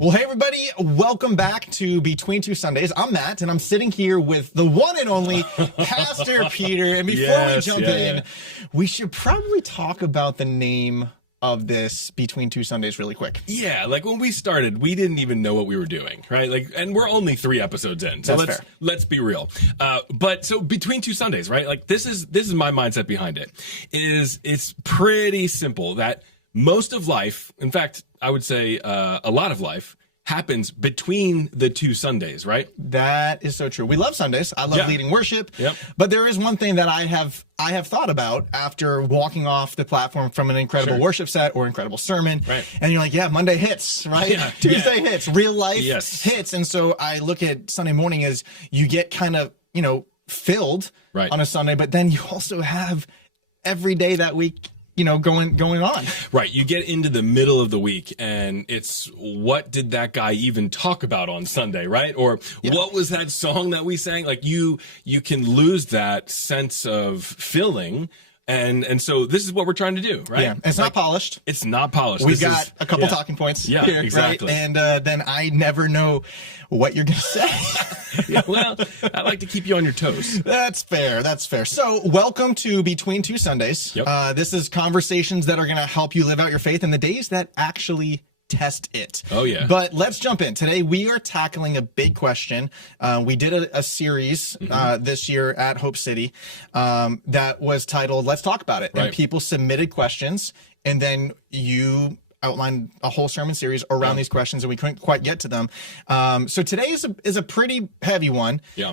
Well, hey, everybody. Welcome back to Between Two Sundays. I'm Matt, and I'm sitting here with the one and only Pastor Peter. And before we jump in, we should probably talk about the name of this Between Two Sundays really quick. Yeah, like when we started, we didn't even know what we were doing, right? Like, and we're only 3 episodes in, so let's be real. But so Between Two Sundays, right? Like this is my mindset behind it. It's pretty simple that most of life, in fact, I would say a lot of life happens between the 2 Sundays, right? That is so true. We love Sundays. I love leading worship. Yep. But there is one thing that I have thought about after walking off the platform from an incredible worship set or incredible sermon. Right. And you're like, yeah, Monday hits, right? Yeah. Tuesday hits, real life hits. And so I look at Sunday morning as you get kind of, filled on a Sunday, but then you also have every day that week going on. Right. You get into the middle of the week and it's what did that guy even talk about on Sunday, right? Or what was that song that we sang? Like you can lose that sense of filling. And so this is what we're trying to do, right? Yeah. It's not polished. It's not polished. We've got a couple talking points here, exactly. Right? And then I never know what you're going to say. Well, I like to keep you on your toes. That's fair. That's fair. So welcome to Between Two Sundays. Yep. This is conversations that are going to help you live out your faith in the days that actually test it. Oh, yeah. But let's jump in. Today, we are tackling a big question. We did a series this year at Hope City that was titled, Let's Talk About It. Right. And people submitted questions, and then you outlined a whole sermon series around these questions, and we couldn't quite get to them. So today is a pretty heavy one. Yeah.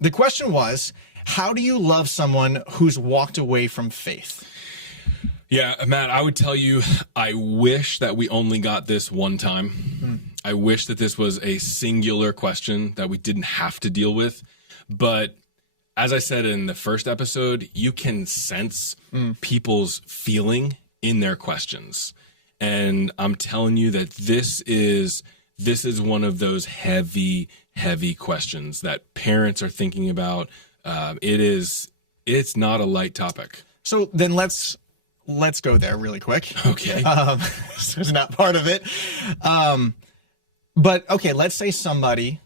The question was, how do you love someone who's walked away from faith? Yeah, Matt, I would tell you, I wish that we only got this one time. I wish that this was a singular question that we didn't have to deal with. But as I said in the first episode, you can sense people's feeling in their questions. And I'm telling you that this is one of those heavy, heavy questions that parents are thinking about. It's not a light topic. So then let's go there really quick. Okay. So it's not part of it. But okay, let's say somebody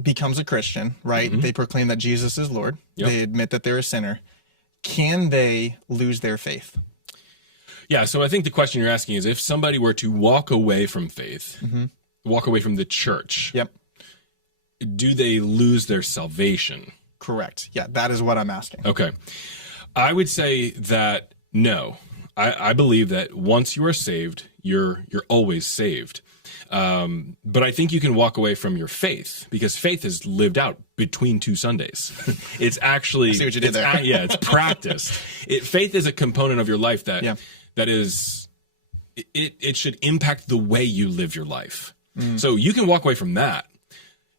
becomes a Christian, right? They proclaim that Jesus is Lord. Yep. They admit that they're a sinner. Can they lose their faith? Yeah, so I think the question you're asking is if somebody were to walk away from faith, walk away from the church, do they lose their salvation? Correct. Yeah, that is what I'm asking. Okay. I would say that no. I believe that once you are saved, you're always saved. But I think you can walk away from your faith because faith is lived out between 2 Sundays. It's actually, I see what you did there. It's practiced. Faith is a component of your life that is, it should impact the way you live your life. So you can walk away from that.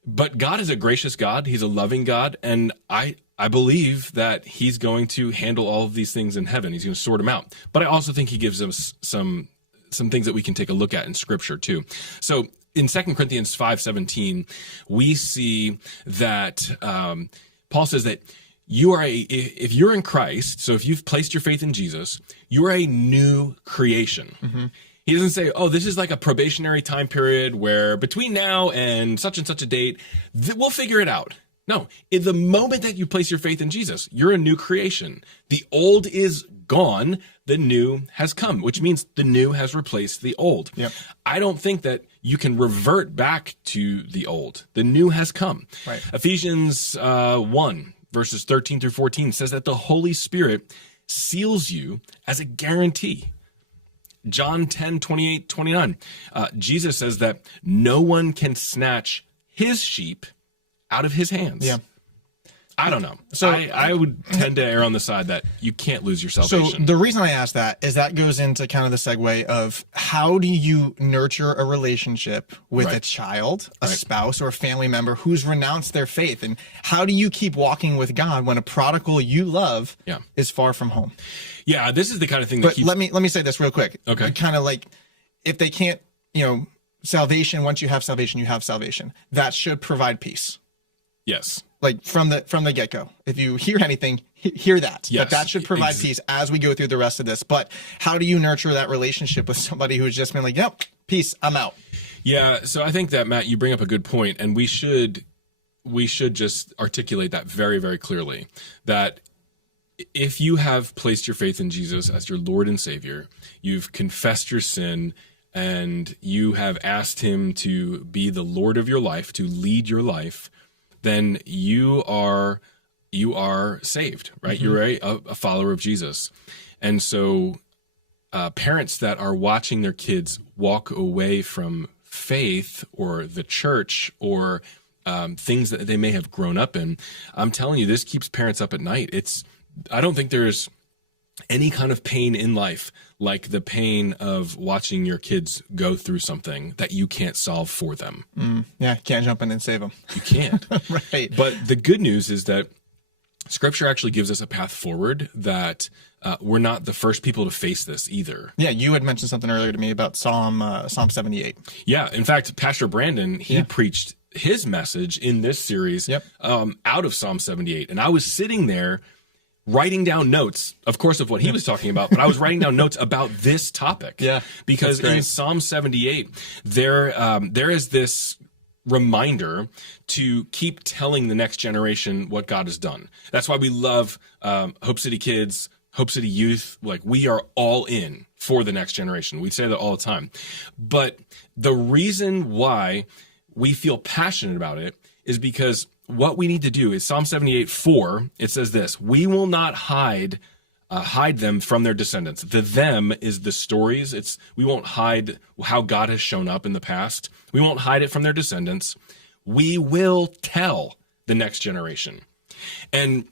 But God is a gracious God. He's a loving God. And I believe that he's going to handle all of these things in heaven. He's going to sort them out. But I also think he gives us some things that we can take a look at in Scripture too. So in 2 Corinthians 5:17, we see that Paul says that if you're in Christ, so if you've placed your faith in Jesus, you are a new creation. He doesn't say, oh, this is like a probationary time period where between now and such a date, we'll figure it out. No, in the moment that you place your faith in Jesus, you're a new creation. The old is gone, the new has come, which means the new has replaced the old. Yep. I don't think that you can revert back to the old. The new has come. Right. Ephesians 1, verses 13 through 14 says that the Holy Spirit seals you as a guarantee. John 10:28-29, Jesus says that no one can snatch his sheep out of his hands. Yeah. I don't know. So I would tend to err on the side that you can't lose your salvation. So the reason I ask that is that goes into kind of the segue of how do you nurture a relationship with a child, a spouse, or a family member who's renounced their faith? And how do you keep walking with God when a prodigal you love is far from home? Yeah, this is the kind of thing that let me say this real quick. Okay. Kind of like if they can't, salvation, once you have salvation, you have salvation. That should provide peace. Yes. Like from the get-go. If you hear anything, hear that. Yes. That should provide peace as we go through the rest of this. But how do you nurture that relationship with somebody who's just been like, yep, peace, I'm out? Yeah, so I think that, Matt, you bring up a good point, and we should just articulate that very, very clearly, that if you have placed your faith in Jesus as your Lord and Savior, you've confessed your sin, and you have asked him to be the Lord of your life, to lead your life, then you are saved, right? Mm-hmm. You're a follower of Jesus. And so parents that are watching their kids walk away from faith or the church or things that they may have grown up in, I'm telling you, this keeps parents up at night. I don't think there's any kind of pain in life like the pain of watching your kids go through something that you can't solve for them. Yeah, you can't jump in and save them. You can't. Right. But the good news is that Scripture actually gives us a path forward, that we're not the first people to face this either. Yeah, you had mentioned something earlier to me about Psalm 78. Yeah, in fact, Pastor Brandon, he preached his message in this series out of Psalm 78. And I was sitting there writing down notes, of course, of what he was talking about, but I was writing down notes about this topic. Yeah, because in Psalm 78, there is this reminder to keep telling the next generation what God has done. That's why we love Hope City Kids, Hope City Youth. Like, we are all in for the next generation. We say that all the time. But the reason why we feel passionate about it is because what we need to do is Psalm 78:4. It says this: we will not hide them from their descendants. The them is the stories. We won't hide how God has shown up in the past. We won't hide it from their descendants. We will tell the next generation. And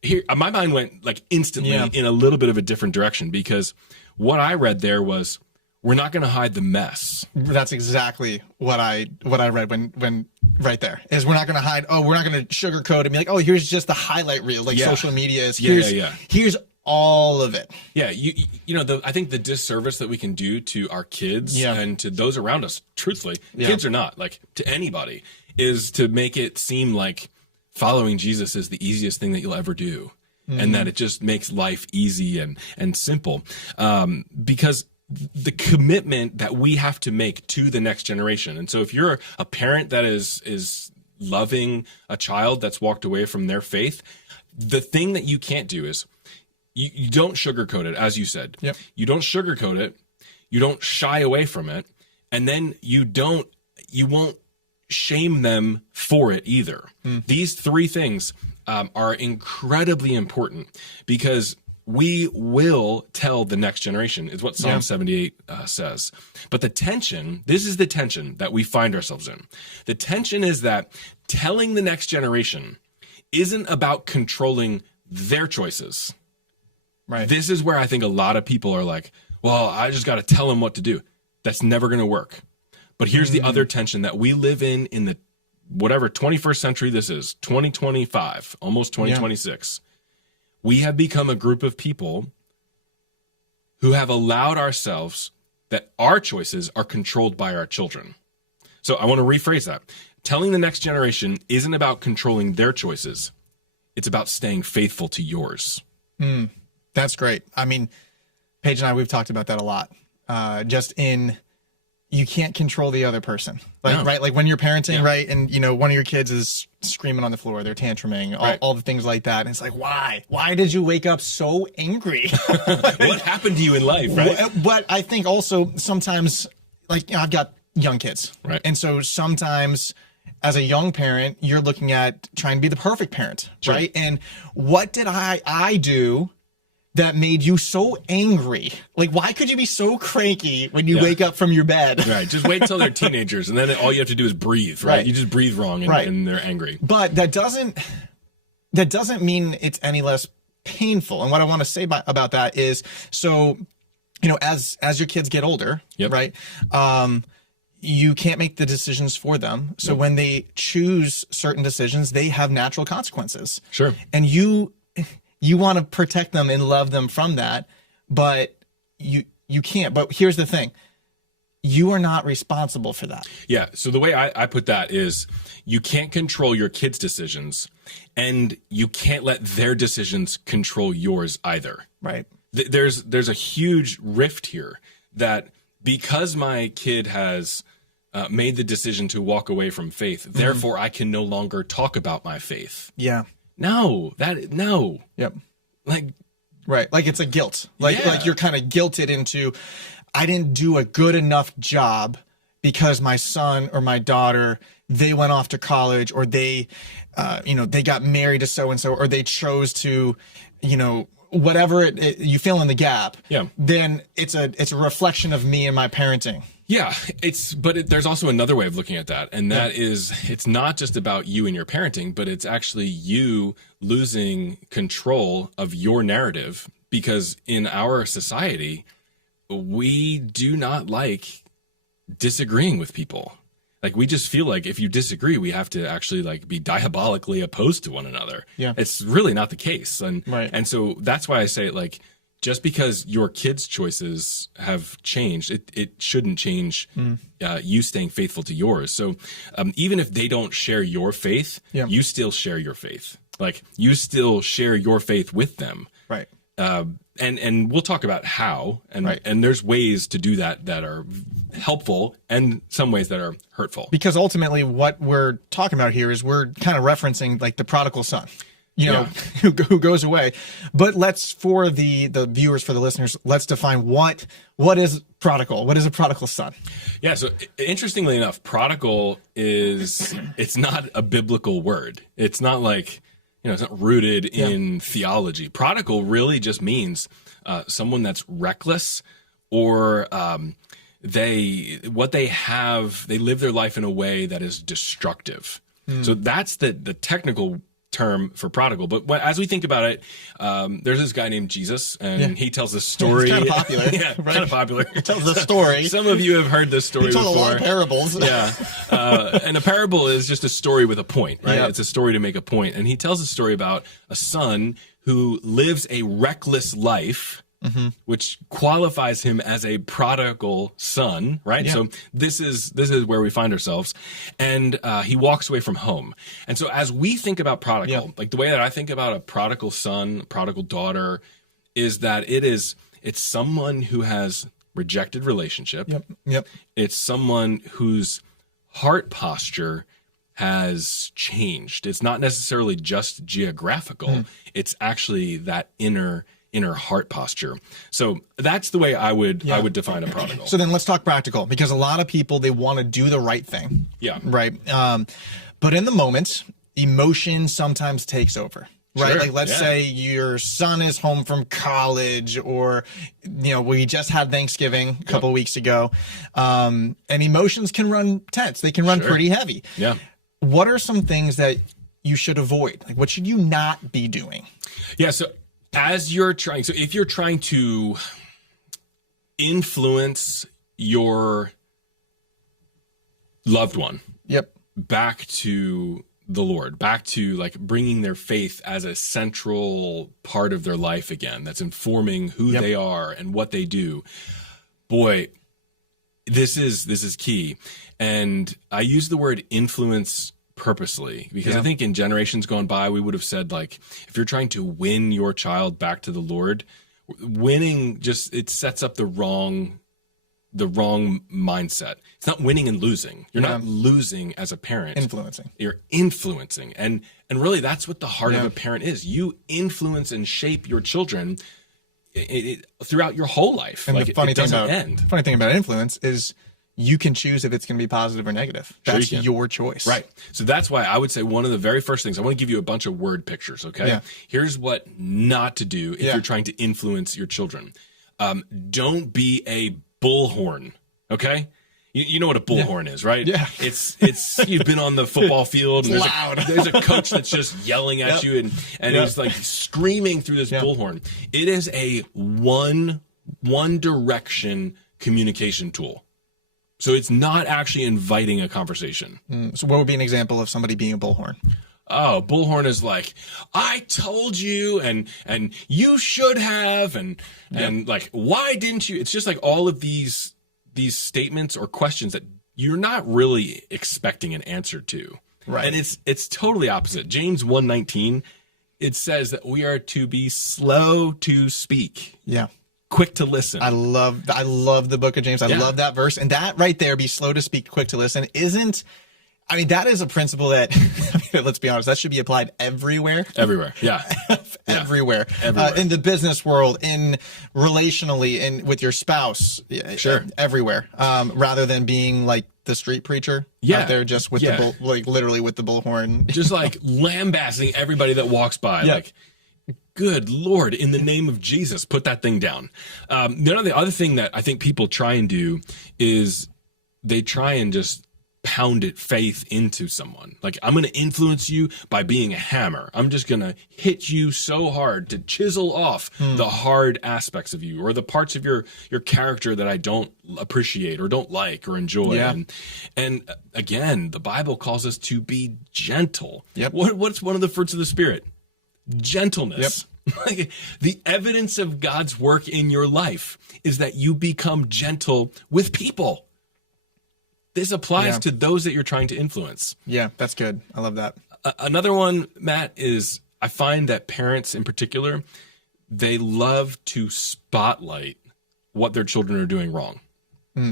here, my mind went like instantly in a little bit of a different direction, because what I read there was, we're not going to hide the mess. That's exactly what I read when right there is, we're not going to hide. Oh, we're not going to sugarcoat it and be like, oh, here's just the highlight reel. Like social media is. Here's all of it. Yeah. You know, I think the disservice that we can do to our kids and to those around us, truthfully, kids or not, like to anybody, is to make it seem like following Jesus is the easiest thing that you'll ever do. And that it just makes life easy and simple. Because the commitment that we have to make to the next generation. And so if you're a parent that is loving a child that's walked away from their faith, the thing that you can't do is you don't sugarcoat it, as you said. Yep. You don't sugarcoat it. You don't shy away from it. And then you won't shame them for it either. These three things are incredibly important, because we will tell the next generation, is what Psalm 78 says. But this is the tension that we find ourselves in. The tension is that telling the next generation isn't about controlling their choices. Right. This is where I think a lot of people are like, well, I just got to tell them what to do. That's never going to work. But here's the other tension that we live in the whatever 21st century this is, 2025, almost 2026. We have become a group of people who have allowed ourselves that our choices are controlled by our children. So I want to rephrase that. Telling the next generation isn't about controlling their choices. It's about staying faithful to yours. That's great. I mean, Paige and I, we've talked about that a lot. You can't control the other person, right? Like when you're parenting, right? And one of your kids is screaming on the floor, they're tantruming, all the things like that. And it's like, why did you wake up so angry? What happened to you in life, right? But I think also sometimes, like, I've got young kids, right? And so sometimes as a young parent, you're looking at trying to be the perfect parent, right? And what did I do that made you so angry? Like, why could you be so cranky when you wake up from your bed? Right. Just wait till they're teenagers, and then all you have to do is breathe, right? You just breathe wrong, and they're angry. But that doesn't mean it's any less painful. And what I want to say about that is, so, as your kids get older, right? You can't make the decisions for them. So when they choose certain decisions, they have natural consequences. Sure. And you want to protect them and love them from that, but you can't. But here's the thing. You are not responsible for that. Yeah. So the way I put that is, you can't control your kids' decisions, and you can't let their decisions control yours either. Right. There's a huge rift here, that because my kid has made the decision to walk away from faith. Therefore, I can no longer talk about my faith. Yeah. No. Yep. Like, right. Like it's a guilt. Like Yeah. like you're kind of guilted into, I didn't do a good enough job because my son or my daughter, they went off to college, or they, they got married to so-and-so, or they chose to, whatever you fill in the gap. Yeah. Then it's a reflection of me and my parenting. Yeah, there's also another way of looking at that, and that is, it's not just about you and your parenting, but it's actually you losing control of your narrative, because in our society, we do not like disagreeing with people. Like, we just feel like if you disagree, we have to actually like be diabolically opposed to one another. Yeah. It's really not the case. Right. And so that's why I say, like, just because your kids' choices have changed, it shouldn't change you staying faithful to yours. So even if they don't share your faith, you still share your faith. Like, you still share your faith with them. Right. And we'll talk about how, Right. and there's ways to do that are helpful, and some ways that are hurtful. Because ultimately what we're talking about here is we're kind of referencing like the prodigal son, who goes away. But for the viewers, for the listeners, let's define what is prodigal. What is a prodigal son? Yeah. So interestingly enough, prodigal it's not a biblical word. It's not like, it's not rooted in theology. Prodigal really just means someone that's reckless, or they live their life in a way that is destructive. So that's the technical term for prodigal. But as we think about it, there's this guy named Jesus, and he tells this story. It's kind of popular. Right? Kind of popular. He tells the story. Some of you have heard this story before. He told a lot of parables. Yeah. And a parable is just a story with a point, right? Yep. It's a story to make a point. And he tells a story about a son who lives a reckless life, which qualifies him as a prodigal son, right? Yeah. So this is where we find ourselves. And he walks away from home. And so as we think about prodigal, like the way that I think about a prodigal son, prodigal daughter, is that it's someone who has rejected relationship. Yep. It's someone whose heart posture has changed. It's not necessarily just geographical. It's actually that inner heart posture. So that's the way I would define a prodigal. So then let's talk practical, because a lot of people, they want to do the right thing. Yeah. Right. But in the moment, emotion sometimes takes over. Right. Sure. Like, let's say your son is home from college, or, we just had Thanksgiving a couple of weeks ago. And emotions can run tense. They can run pretty heavy. Yeah. What are some things that you should avoid? Like, what should you not be doing? Yeah. So if you're trying to influence your loved one back to the Lord, back to like bringing their faith as a central part of their life again, that's informing who they are and what they do, boy, this is key. And I use the word influence purposely, because I think in generations gone by, we would have said, like, if you're trying to win your child back to the Lord, winning it sets up the wrong mindset. It's not winning and losing. You're not losing as a parent. You're influencing. And really, that's what the heart of a parent is. You influence and shape your children throughout your whole life. And like, the funny thing about influence is you can choose if it's going to be positive or negative. That's your choice. Right. So that's why I would say one of the very first things, I want to give you a bunch of word pictures, okay? Yeah. Here's what not to do if you're trying to influence your children. Don't be a bullhorn, okay? You know what a bullhorn is, right? Yeah. It's you've been on the football field, and there's a coach that's just yelling at you, and he's like screaming through this bullhorn. It is a one direction communication tool. So it's not actually inviting a conversation. So what would be an example of somebody being a bullhorn? Oh, bullhorn is like, I told you, and you should have, and like, why didn't you? It's just like all of these statements or questions that you're not really expecting an answer to. Right. And it's totally opposite. James 1:19, it says that we are to be slow to speak. Yeah. quick to listen. I love the book of James. I love that verse. And that right there, be slow to speak, quick to listen, that is a principle that, let's be honest, that should be applied everywhere. Everywhere. Yeah. Everywhere. Everywhere. In the business world, in relationally, in with your spouse. Sure. Everywhere. Rather than being like the street preacher out there just with the literally with the bullhorn. Just like lambasting everybody that walks by. Like, good Lord, in the name of Jesus, put that thing down. The other thing that I think people try and do is they try and just pound faith into someone. Like, I'm going to influence you by being a hammer. I'm just going to hit you so hard to chisel off the hard aspects of you, or the parts of your character that I don't appreciate or don't like or enjoy. Yeah. And again, the Bible calls us to be gentle. Yep. What's one of the fruits of the Spirit? Gentleness. Yep. Like, the evidence of God's work in your life is that you become gentle with people. This applies to those that you're trying to influence. Yeah, that's good. I love that. Another one, Matt, is I find that parents in particular, they love to spotlight what their children are doing wrong.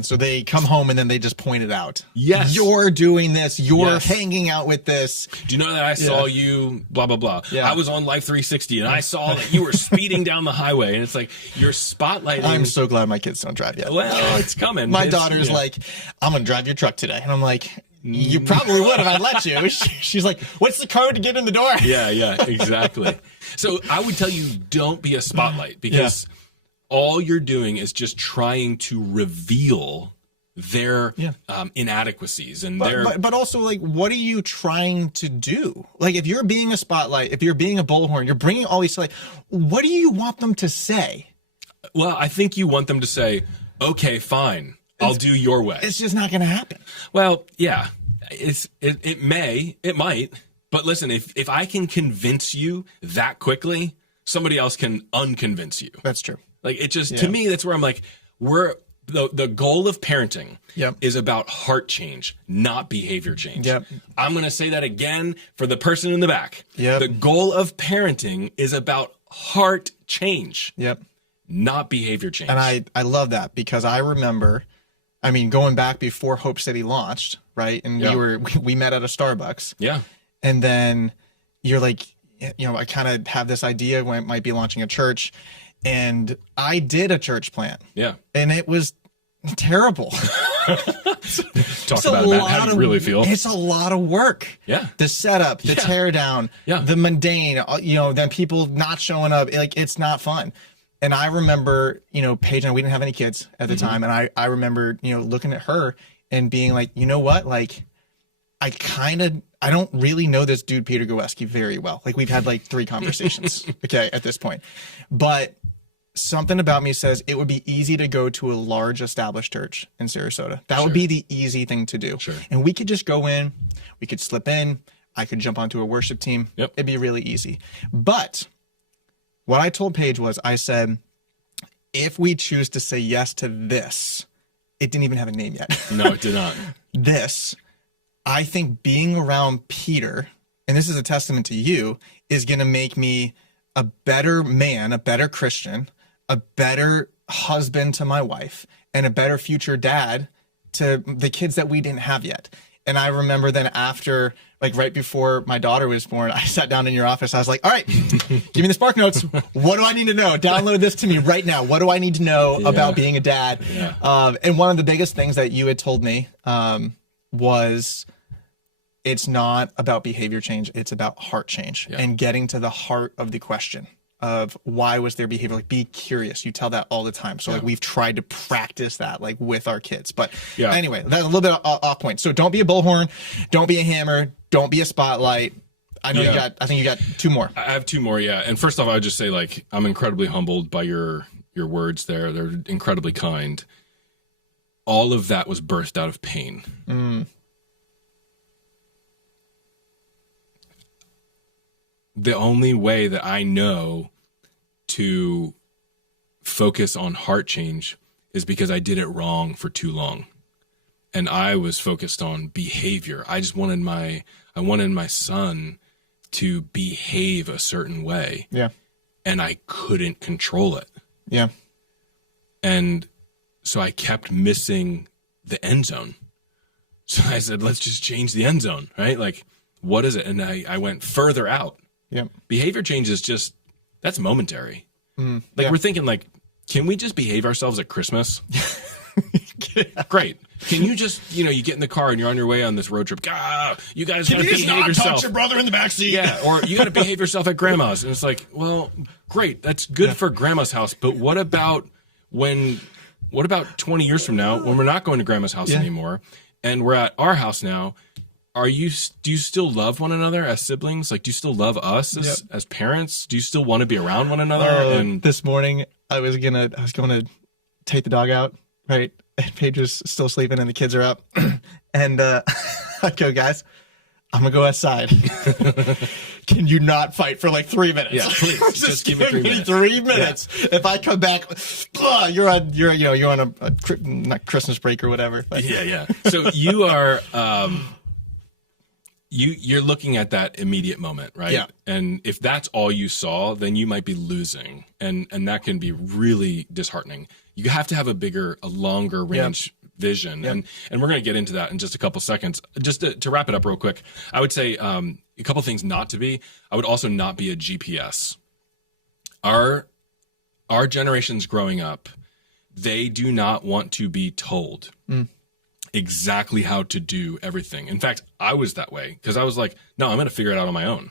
So they come home and then they just point it out. Yes. You're doing this. You're hanging out with this. Do you know that I saw you, blah, blah, blah. Yeah. I was on Life 360 and I saw that you were speeding down the highway. And it's like, you're spotlighting. I'm so glad my kids don't drive yet. Well, it's coming. My daughter's like, I'm going to drive your truck today. And I'm like, you probably would if I'd let you. She's like, what's the code to get in the door? Yeah, exactly. So I would tell you, don't be a spotlight, because all you're doing is just trying to reveal their inadequacies and but also, like, what are you trying to do? Like, if you're being a spotlight, if you're being a bullhorn, you're bringing all these, like, what do you want them to say? Well, I think you want them to say, okay, fine, I'll do your way. It's just not going to happen. Well, yeah, it might, but listen, if I can convince you that quickly, somebody else can unconvince you. That's true. Like, it just, to me, that's where I'm like, the goal of parenting is about heart change, not behavior change. Yep. I'm going to say that again for the person in the back. Yep. The goal of parenting is about heart change, not behavior change. And I love that, because I remember, going back before Hope City launched, right? And we met at a Starbucks. Yeah. And then you're like, I kind of have this idea when I might be launching a church. And I did a church plant. Yeah. And it was terrible. Talk about it, Matt. How do you really feel? It's a lot of work. Yeah. The setup, the tear down, the mundane, then people not showing up. Like, it's not fun. And I remember, Paige and I, we didn't have any kids at the time. And I remember, looking at her and being like, you know what? Like, I don't really know this dude, Peter Gawesky, very well. Like, we've had like 3 conversations, at this point. But something about me says it would be easy to go to a large established church in Sarasota. That would be the easy thing to do. Sure. And we could just go in, we could slip in, I could jump onto a worship team. Yep. It'd be really easy. But what I told Paige was, I said, if we choose to say yes to this, it didn't even have a name yet. No, it did not. This, I think being around Peter, and this is a testament to you, is going to make me a better man, a better Christian, a better husband to my wife, and a better future dad to the kids that we didn't have yet. And I remember then after, like right before my daughter was born, I sat down in your office. I was like, all right, give me the Spark Notes. What do I need to know? Download this to me right now. What do I need to know about being a dad? Yeah. And one of the biggest things that you had told me was, it's not about behavior change. It's about heart change and getting to the heart of the question of why was their behavior. Like, be curious. You tell that all the time. So like, we've tried to practice that like with our kids. But anyway, that's a little bit off point. So don't be a bullhorn. Don't be a hammer. Don't be a spotlight. I know I think you got 2 more. I have 2 more. Yeah. And first off, I would just say, like, I'm incredibly humbled by your words there. They're incredibly kind. All of that was birthed out of pain. The only way that I know to focus on heart change is because I did it wrong for too long. And I was focused on behavior. I just wanted my son to behave a certain way. Yeah. And I couldn't control it. Yeah. And so I kept missing the end zone. So I said, let's just change the end zone, right? Like, what is it? And I went further out. Yep. Behavior change is just, that's momentary. We're thinking like, can we just behave ourselves at Christmas? Great. Can you just, you get in the car and you're on your way on this road trip. You guys got to behave yourself. Touch your brother in the backseat. Yeah, or you got to behave yourself at grandma's. And it's like, well, great. That's good for grandma's house. But what about 20 years from now when we're not going to grandma's house anymore and we're at our house now? Do you still love one another as siblings? Like, do you still love us as parents? Do you still want to be around one another? And this morning I was going to take the dog out, right? And Paige was still sleeping and the kids are up. And I go, guys, I'm going to go outside. Can you not fight for like 3 minutes? Yeah, please. Just give me 3 minutes. 3 minutes. Yeah. If I come back, you're on a not Christmas break or whatever. But. Yeah. So you are, you're looking at that immediate moment, right? Yeah. And if that's all you saw, then you might be losing. And that can be really disheartening. You have to have a longer range vision. Yep. And we're going to get into that in just a couple seconds. Just to wrap it up real quick, I would say a couple things not to be. I would also not be a GPS. Our generations growing up, they do not want to be told exactly how to do everything. In fact, I was that way because I was like, no, I'm going to figure it out on my own.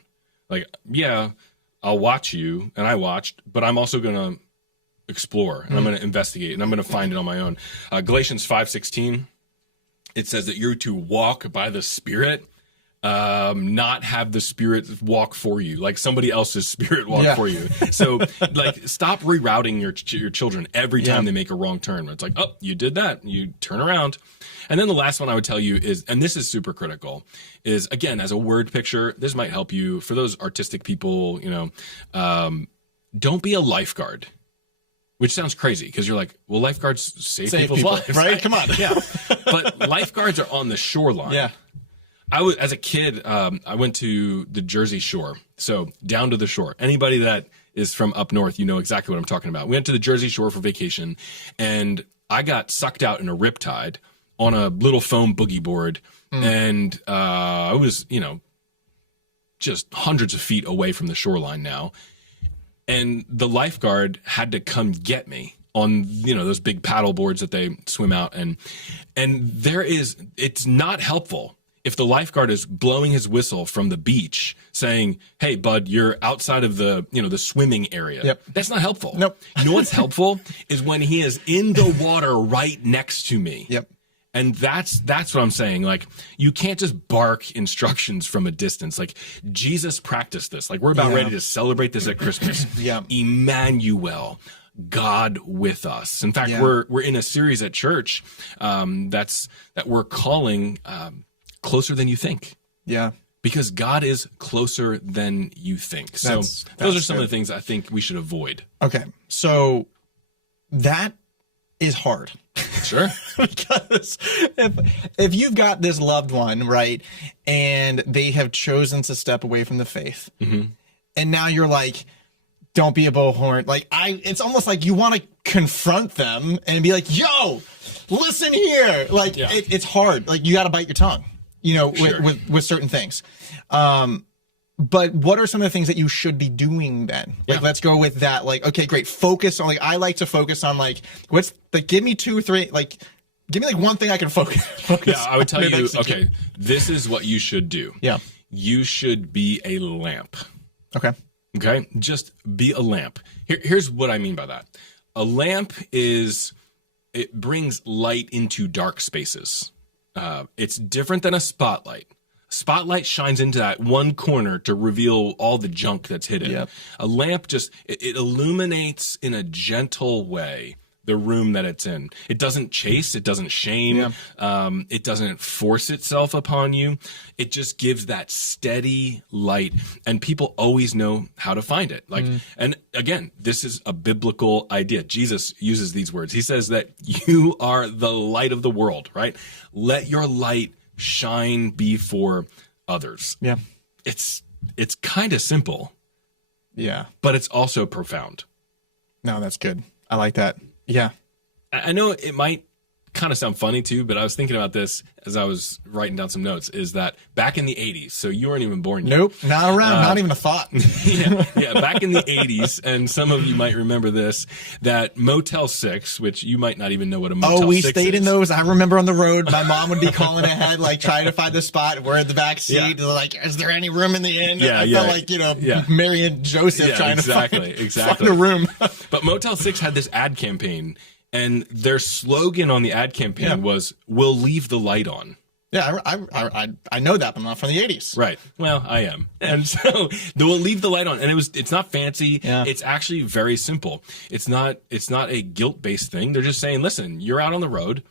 Like, yeah, I'll watch you, and I watched, but I'm also going to explore, and I'm going to investigate, and I'm going to find it on my own. Galatians 5:16, it says that you're to walk by the Spirit, not have the Spirit walk for you, like somebody else's Spirit walk for you. So, like, stop rerouting your children every time they make a wrong turn. It's like, oh, you did that. You turn around. And then the last one I would tell you is, and this is super critical, is, again, as a word picture, this might help you for those artistic people, don't be a lifeguard. Which sounds crazy because you're like, well, lifeguards save people's lives, right? Come on. Yeah. But lifeguards are on the shoreline. Yeah. As a kid, I went to the Jersey Shore. So down to the shore. Anybody that is from up north, you know exactly what I'm talking about. We went to the Jersey Shore for vacation, and I got sucked out in a riptide on a little foam boogie board. And I was, just hundreds of feet away from the shoreline now. And the lifeguard had to come get me on, those big paddle boards that they swim out. And it's not helpful if the lifeguard is blowing his whistle from the beach saying, hey, bud, you're outside of the swimming area. Yep. That's not helpful. Nope. You know what's helpful is when he is in the water right next to me. Yep. And that's what I'm saying. Like, you can't just bark instructions from a distance. Like, Jesus practiced this. Like, we're about ready to celebrate this at Christmas. Emmanuel, God with us. In fact, we're in a series at church that we're calling Closer Than You Think. Yeah. Because God is closer than you think. So those are some of the things I think we should avoid. Okay. So that is hard. Sure. Because if you've got this loved one, right, and they have chosen to step away from the faith, and now you're like, don't be a bullhorn. Like, it's almost like you want to confront them and be like, yo, listen here. Like, it's hard. Like, you got to bite your tongue, with certain things. But what are some of the things that you should be doing then? Like, let's go with that. Like, okay, great. Focus on, I like to focus on, give me 2 or 3, give me one thing I can focus. Yeah, I would tell you, okay, this is what you should do. Yeah. You should be a lamp. Okay. Okay. Just be a lamp. Here's what I mean by that. A lamp it brings light into dark spaces. It's different than a spotlight. Spotlight shines into that one corner to reveal all the junk that's hidden. Yep. A lamp it illuminates in a gentle way the room that it's in. It doesn't chase, it doesn't shame, it doesn't force itself upon you. It just gives that steady light, and people always know how to find it. And again, this is a biblical idea. Jesus uses these words. He says that you are the light of the world, right? Let your light shine before others. Yeah. It's kind of simple. Yeah. But it's also profound. No, that's good. I like that. Yeah. I know it might kind of sound funny too, but I was thinking about this as I was writing down some notes, is that back in the 80s, so you weren't even born yet. Nope, not around, not even a thought. yeah, back in the 80s, and some of you might remember this, that Motel 6, which you might not even know what a Motel 6 is. Oh, we stayed in those. I remember on the road, my mom would be calling ahead, like trying to find the spot. We're in the back seat. Yeah. Like, is there any room in the inn? Yeah, I felt like, Mary and Joseph trying to find a room. But Motel 6 had this ad campaign, and their slogan on the ad campaign was, "We'll leave the light on." Yeah, I know that, but I'm not from the 80s. Right. Well, I am. And so we'll leave the light on. And it's not fancy. Yeah. It's actually very simple. It's not a guilt-based thing. They're just saying, listen, you're out on the road.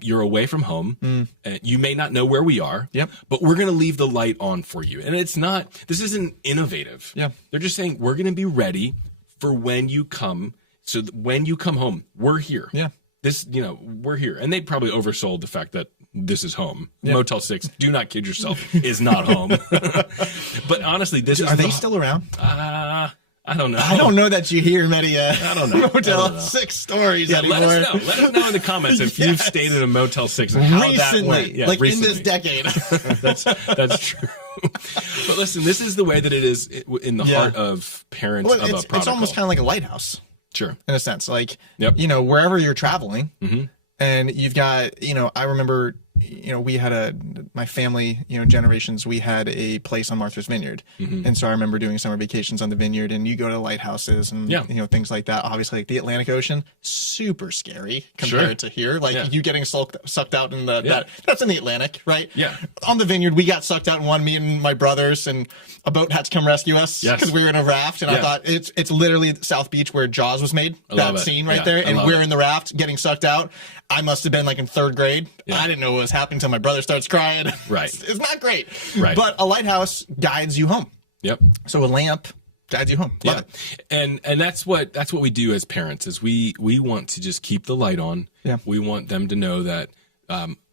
You're away from home. And you may not know where we are. Yep. But we're going to leave the light on for you. And this isn't innovative. Yeah. They're just saying, we're going to be ready for when you come. So when you come home, we're here. Yeah. We're here. And they probably oversold the fact that this is home. Yep. Motel 6, do not kid yourself, is not home. But honestly, Are they still around? I don't know. I don't know that you hear many I don't know. Motel 6 stories anymore. Let us know in the comments if you've stayed in a Motel 6 and how that went. Yeah, recently. In this decade. That's true. But listen, this is the way that it is in the heart of parents of a prodigal. It's almost kind of like a lighthouse. Sure. In a sense, like, wherever you're traveling, and you've got, I remember, we had my family, generations, we had a place on Martha's Vineyard. And so I remember doing summer vacations on the vineyard, and you go to lighthouses and, things like that. Obviously, like the Atlantic Ocean, super scary compared to here. Like you getting sucked out in that's in the Atlantic, right? Yeah. On the vineyard, we got sucked out in one, me and my brothers, and a boat had to come rescue us because we were in a raft. And I thought it's literally South Beach where Jaws was made, that scene right there. And we're in the raft getting sucked out. I must have been like in 3rd grade. I didn't know what was happening until my brother starts crying. Right. It's not great. Right. But a lighthouse guides you home. Yep. So a lamp guides you home. Love it. And that's what we do as parents is we want to just keep the light on. Yeah. We want them to know that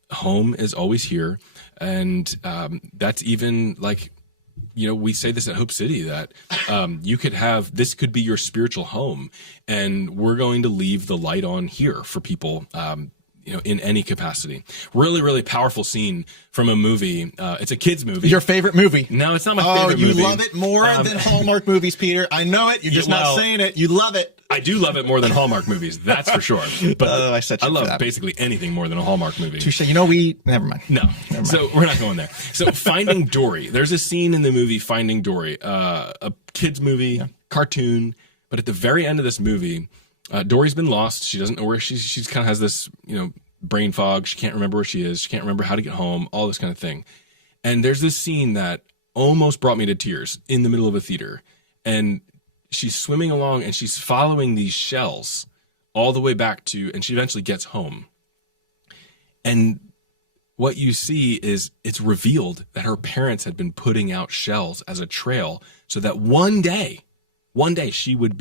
home is always here. And that's even like, we say this at Hope City that this could be your spiritual home, and we're going to leave the light on here for people, in any capacity. Really, really powerful scene from a movie. It's a kid's movie. Your favorite movie? No, it's not my favorite movie. Oh, you love it more than Hallmark movies, Peter. I know it. You're just not saying it. You love it. I do love it more than Hallmark movies. That's for sure. But I love basically anything more than a Hallmark movie. Touche. Never mind. No. So we're not going there. So Finding Dory. There's a scene in the movie Finding Dory, a kid's movie, cartoon. But at the very end of this movie, Dory's been lost. She doesn't know where she's kind of has this, brain fog. She can't remember where she is. She can't remember how to get home, all this kind of thing. And there's this scene that almost brought me to tears in the middle of a theater. And she's swimming along and she's following these shells all the way back and she eventually gets home. And what you see is it's revealed that her parents had been putting out shells as a trail so that one day she would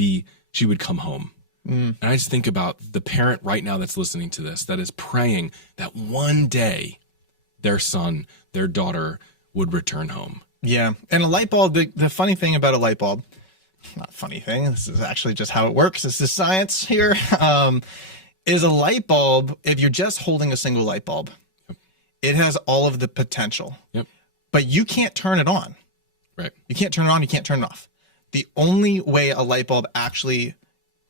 come home. And I just think about the parent right now that's listening to this, that is praying that one day their son, their daughter would return home. Yeah. And a light bulb, the funny thing about a light bulb, not funny thing, this is actually just how it works. This is science here. Is a light bulb, if you're just holding a single light bulb, it has all of the potential. Yep. But you can't turn it on. Right. You can't turn it on. You can't turn it off. The only way a light bulb actually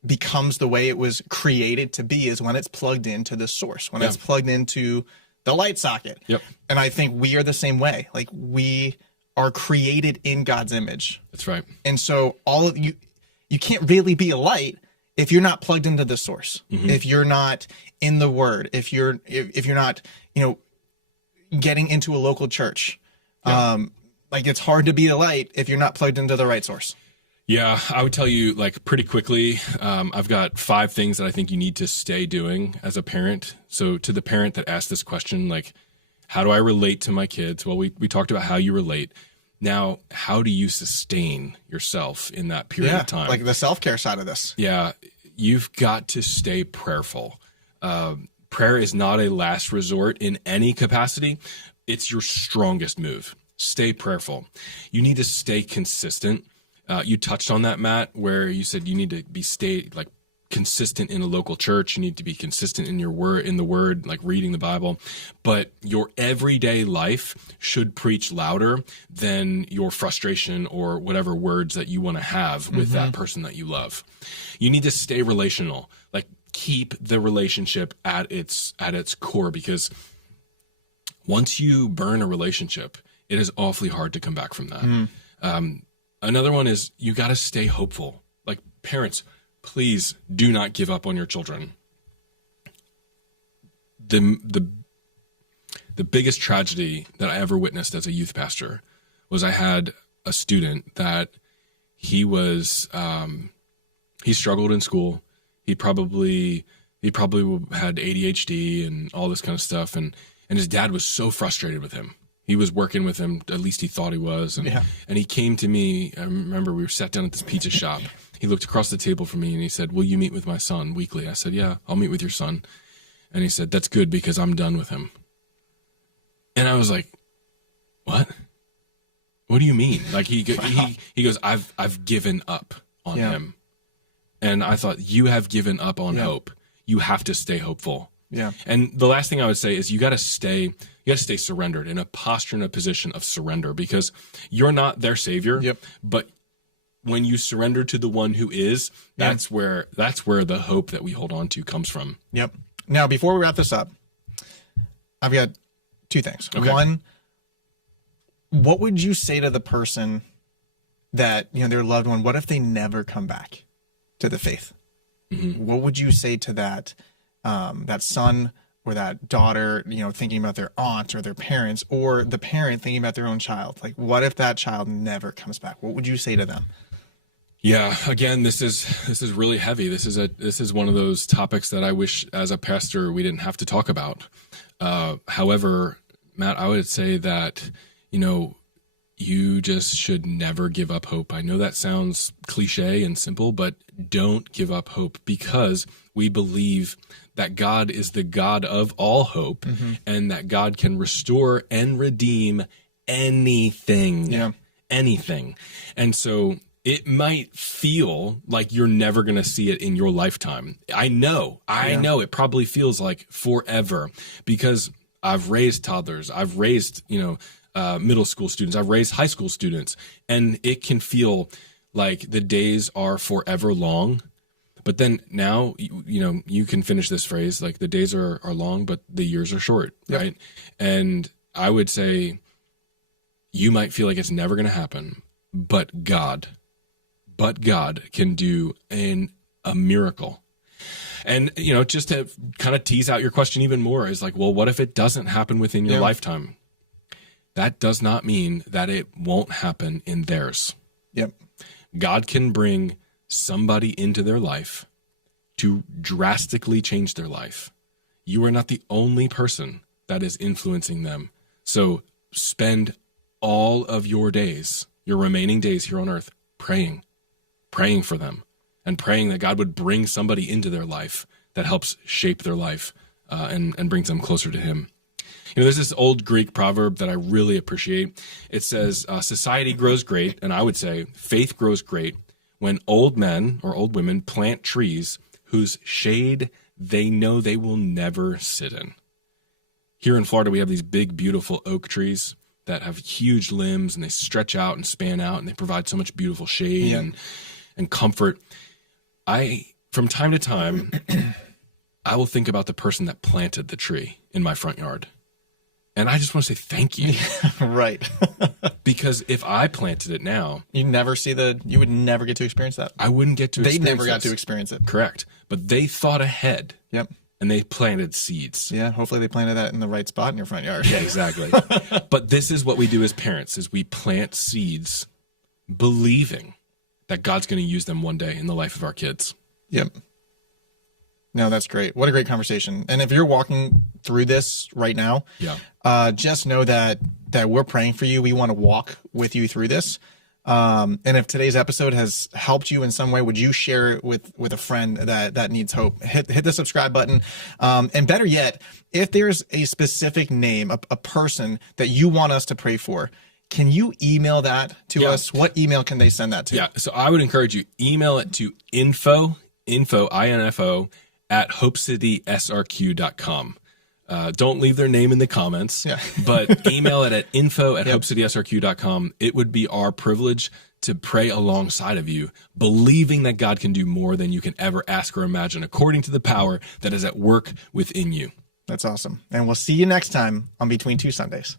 becomes the way it was created to be is when it's plugged into the source, when it's plugged into the light socket. Yep. And I think we are the same way. Like, we are created in God's image. That's right. And so you can't really be a light if you're not plugged into the source, if you're not in the word, if you're not, getting into a local church. Like, it's hard to be a light if you're not plugged into the right source. Yeah, I would tell you, like, pretty quickly, I've got 5 things that I think you need to stay doing as a parent. So to the parent that asked this question, like, how do I relate to my kids? Well, we talked about how you relate. Now, how do you sustain yourself in that period of time? Like the self-care side of this. Yeah, you've got to stay prayerful. Prayer is not a last resort in any capacity. It's your strongest move. Stay prayerful. You need to stay consistent. You touched on that, Matt, where you said you need to be consistent in a local church. You need to be consistent in your word, in the word, like reading the Bible. But your everyday life should preach louder than your frustration or whatever words that you want to have with that person that you love. You need to stay relational, like keep the relationship at its core, because once you burn a relationship, it is awfully hard to come back from that. Another one is you got to stay hopeful. Like parents, please do not give up on your children. The biggest tragedy that I ever witnessed as a youth pastor was I had a student that he was he struggled in school. He probably had ADHD and all this kind of stuff, and his dad was so frustrated with him. He was working with him, at least he thought he was, and he came to me. I remember we were sat down at this pizza shop. He looked across the table from me and he said, "Will you meet with my son weekly?" I said, "Yeah, I'll meet with your son." And he said, "That's good because I'm done with him." And I was like, "What? What do you mean?" Like he goes, "I've given up on him." And I thought, you have given up on hope. You have to stay hopeful. Yeah. And the last thing I would say is you got to stay surrendered, in a posture, in a position of surrender, because you're not their savior. But when you surrender to the one who is, that's where the hope that we hold on to comes from. Yep. Now, before we wrap this up, I've got two things. Okay. One, what would you say to the person that, their loved one, what if they never come back to the faith? What would you say to that son or that daughter, thinking about their aunt or their parents, or the parent thinking about their own child? Like, what if that child never comes back? What would you say to them? Yeah, again, this is really heavy. This is one of those topics that I wish as a pastor we didn't have to talk about. However, Matt, I would say that, you just should never give up hope. I know that sounds cliche and simple, but don't give up hope, because we believe that God is the God of all hope, and that God can restore and redeem anything, anything. And so it might feel like you're never going to see it in your lifetime. I know it probably feels like forever, because I've raised toddlers, I've raised, middle school students, I've raised high school students, and it can feel like the days are forever long. But then now, you can finish this phrase, like the days are long, but the years are short, right? And I would say you might feel like it's never going to happen, but God can do a miracle. And, just to kind of tease out your question even more is like, well, what if it doesn't happen within your lifetime? That does not mean that it won't happen in theirs. God can bring somebody into their life to drastically change their life. You are not the only person that is influencing them. So spend all of your days, your remaining days here on earth, praying for them, and praying that God would bring somebody into their life that helps shape their life and brings them closer to him. There's this old Greek proverb that I really appreciate. It says, society grows great, and I would say faith grows great when old men or old women plant trees whose shade they know they will never sit in. Here in Florida, we have these big, beautiful oak trees that have huge limbs, and they stretch out and span out, and they provide so much beautiful shade and comfort. From time to time, I will think about the person that planted the tree in my front yard. And I just want to say thank you. Right. Because if I planted it now, you would never get to experience that. I wouldn't get to experience it. They never got to experience it. Correct. But they thought ahead. And they planted seeds. Hopefully they planted that in the right spot in your front yard. Yeah, exactly. But this is what we do as parents, is we plant seeds believing that God's going to use them one day in the life of our kids. No, that's great. What a great conversation. And if you're walking through this right now, just know that we're praying for you. We want to walk with you through this. And if today's episode has helped you in some way, would you share it with a friend that needs hope? Hit the subscribe button. And better yet, if there's a specific name, a person that you want us to pray for, can you email that to us? What email can they send that to? So I would encourage you, email it to info, info at hopecitysrq.com. Don't leave their name in the comments, but email it at info@hopecitysrq.com. It would be our privilege to pray alongside of you, believing that God can do more than you can ever ask or imagine, according to the power that is at work within you. That's awesome. And we'll see you next time on Between Two Sundays.